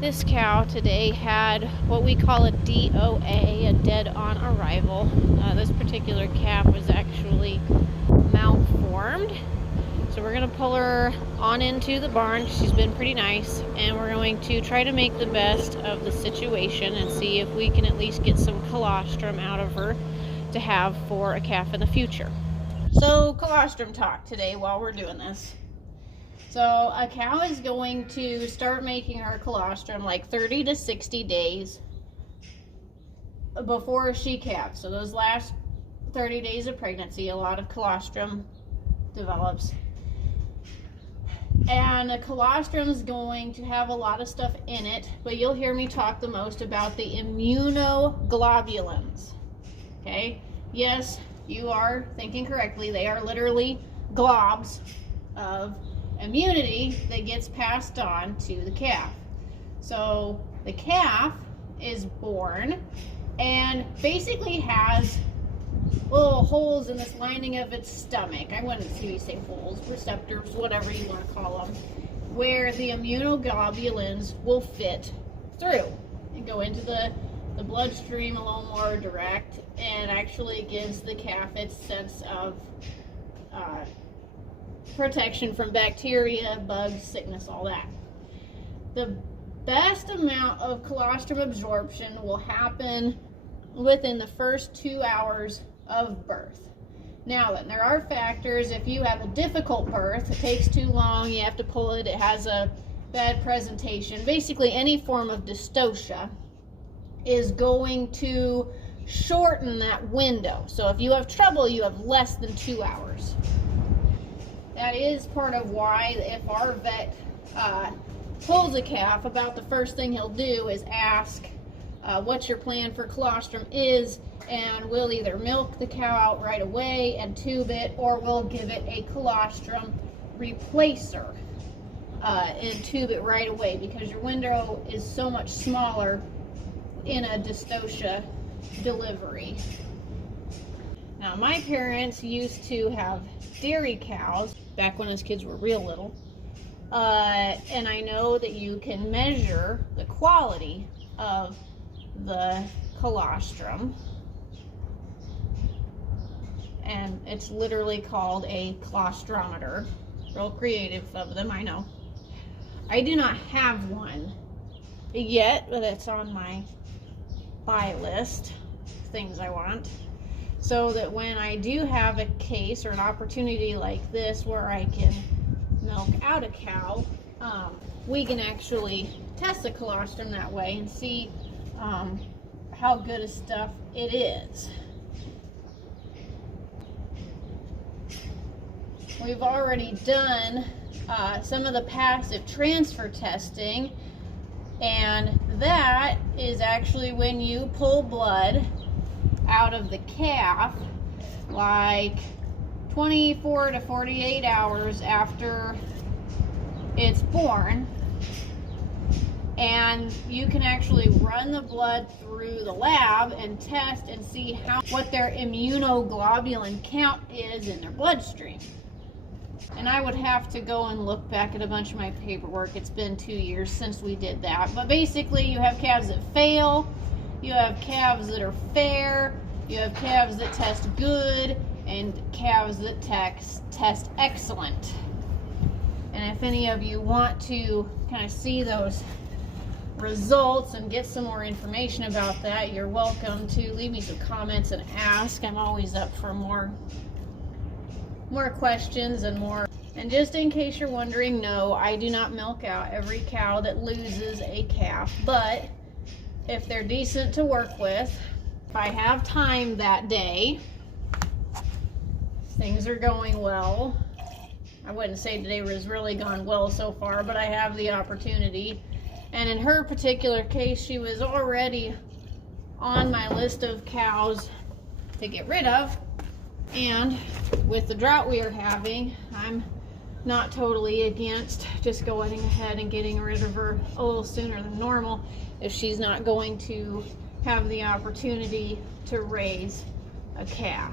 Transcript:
This cow today had what we call a DOA, a dead on arrival. This particular calf was actually malformed. So we're going to pull her on into the barn. She's been pretty nice, and we're going to try to make the best of the situation and see if we can at least get some colostrum out of her to have for a calf in the future. So colostrum talk today while we're doing this. So a cow is going to start making her colostrum like 30 to 60 days before she calves. So those last 30 days of pregnancy, a lot of colostrum develops. And the colostrum is going to have a lot of stuff in it, but you'll hear me talk the most about the immunoglobulins. Okay? Yes, you are thinking correctly. They are literally globs of immunity that gets passed on to the calf. So the calf is born and basically has little holes in this lining of its stomach. I wouldn't say holes, receptors, whatever you want to call them, where the immunoglobulins will fit through and go into the bloodstream a little more direct, and actually gives the calf its sense of protection from bacteria, bugs, sickness, all that. The best amount of colostrum absorption will happen within the first 2 hours of birth. Now then, there are factors. If you have a difficult birth, it takes too long, you have to pull it, it has a bad presentation, basically any form of dystocia is going to shorten that window. So if you have trouble, you have less than 2 hours. That is part of why if our vet pulls a calf, about the first thing he'll do is ask what your plan for colostrum is, and we'll either milk the cow out right away and tube it, or we'll give it a colostrum replacer and tube it right away, because your window is so much smaller in a dystocia delivery. Now, my parents used to have dairy cows back when us kids were real little, and I know that you can measure the quality of the colostrum, and it's literally called a colostrometer. Real creative of them, I know. I do not have one yet, but it's on my buy list, things I want, so that when I do have a case or an opportunity like this where I can milk out a cow, we can actually test the colostrum that way and see how good a stuff it is. We've already done some of the passive transfer testing, and that is actually when you pull blood out of the calf like 24 to 48 hours after it's born, and you can actually run the blood through the lab and test and see what their immunoglobulin count is in their bloodstream. And I would have to go and look back at a bunch of my paperwork. It's been 2 years since we did that. But basically, you have calves that fail, you have calves that are fair, you have calves that test good, and calves that test excellent. And if any of you want to kind of see those results and get some more information about that, you're welcome to leave me some comments and ask. I'm always up for more questions and more. And just in case you're wondering, no, I do not milk out every cow that loses a calf, but if they're decent to work with, if I have time that day, things are going well. I wouldn't say today has really gone well so far, but I have the opportunity. And in her particular case, she was already on my list of cows to get rid of. And with the drought we are having, I'm not totally against just going ahead and getting rid of her a little sooner than normal if she's not going to have the opportunity to raise a calf.